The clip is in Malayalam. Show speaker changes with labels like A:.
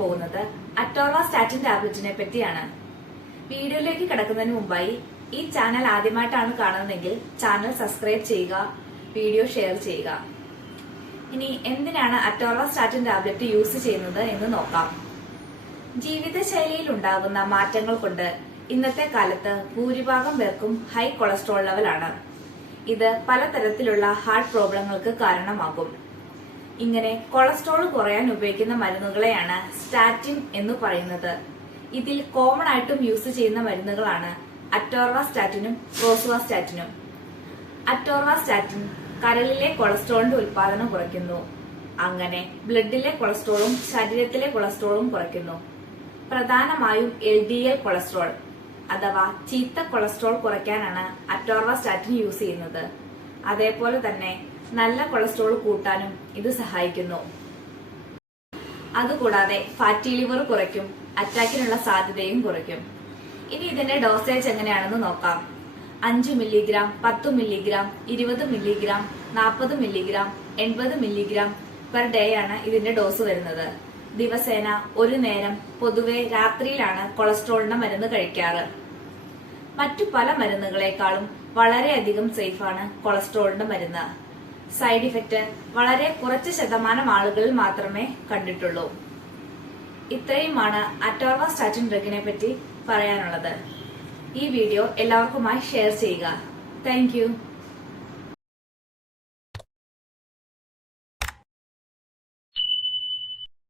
A: പോകുന്നത് അറ്റോർവ സ്റ്റാറ്റിൻ ടാബ്ലറ്റിനെ പറ്റിയാണ്. വീഡിയോയിലേക്ക് കിടക്കുന്നതിന് മുമ്പായി ഈ ചാനൽ ആദ്യമായിട്ടാണ് കാണുന്നതെങ്കിൽ ചാനൽ സബ്സ്ക്രൈബ് ചെയ്യുക വീഡിയോ ഷെയർ ചെയ്യുക. ഇനി എന്തിനാണ് അറ്റോർവ സ്റ്റാറ്റിൻ ടാബ്ലറ്റ് യൂസ് ചെയ്യുന്നത് എന്ന് നോക്കാം. ജീവിതശൈലിയിൽ ഉണ്ടാകുന്ന മാറ്റങ്ങൾ കൊണ്ട് ഇന്നത്തെ കാലത്ത് ഭൂരിഭാഗം പേർക്കും ഹൈ കൊളസ്ട്രോൾ ലെവലാണ് ഇത് പലതരത്തിലുള്ള ഹാർട്ട് പ്രോബ്ലങ്ങൾക്ക് കാരണമാകും. ഇങ്ങനെ കൊളസ്ട്രോൾ കുറയാൻ ഉപയോഗിക്കുന്ന മരുന്നുകളെയാണ് സ്റ്റാറ്റിൻ എന്ന് പറയുന്നത്. ഇതിൽ കോമൺ ആയിട്ടും യൂസ് ചെയ്യുന്ന മരുന്നുകളാണ് അറ്റോർവ സ്റ്റാറ്റിനും റോസുവ സ്റ്റാറ്റിനും അറ്റോർവ സ്റ്റാറ്റിൻ കരളിലെ കൊളസ്ട്രോളിന്റെ ഉൽപാദനം കുറയ്ക്കുന്നു. അങ്ങനെ ബ്ലഡിലെ കൊളസ്ട്രോളും ശരീരത്തിലെ കൊളസ്ട്രോളും കുറയ്ക്കുന്നു. പ്രധാനമായും എൽ ഡി എൽ കൊളസ്ട്രോൾ അഥവാ ചീത്ത കൊളസ്ട്രോൾ കുറയ്ക്കാനാണ് അറ്റോർവ സ്റ്റാറ്റിൻ യൂസ് ചെയ്യുന്നത്. അതേപോലെ തന്നെ നല്ല കൊളസ്ട്രോൾ കൂട്ടാനും ഇത് സഹായിക്കുന്നു. അതുകൂടാതെ ഫാറ്റി ലിവർ കുറയ്ക്കും അറ്റാക്കിനുള്ള സാധ്യതയും കുറയ്ക്കും. ഇനി ഇതിന്റെ ഡോസേജ് എങ്ങനെയാണെന്ന് നോക്കാം. അഞ്ച് മില്ലിഗ്രാം പത്ത് മില്ലിഗ്രാം ഇരുപത് മില്ലിഗ്രാം നാൽപ്പത് മില്ലിഗ്രാം എൺപത് മില്ലിഗ്രാം പെർ ഡേ ആണ് ഇതിന്റെ ഡോസ് വരുന്നത്. ദിവസേന ഒരു നേരം പൊതുവെ രാത്രിയിലാണ് കൊളസ്ട്രോളിന്റെ മരുന്ന് കഴിക്കാറ്. മറ്റു പല മരുന്നുകളെക്കാളും വളരെയധികം സേഫാണ് കൊളസ്ട്രോളിന്റെ മരുന്ന്. സൈഡ് ഇഫക്റ്റ് വളരെ കുറച്ച് ശതമാനം ആളുകളിൽ മാത്രമേ കണ്ടിട്ടുള്ളൂ. ഇത്രയുമാണ് അറ്റോർവ സ്റ്റാറ്റിൻ ഡ്രഗിനെ പറ്റി പറയാനുള്ളത്. ഈ വീഡിയോ എല്ലാവർക്കുമായി ഷെയർ ചെയ്യുക. താങ്ക്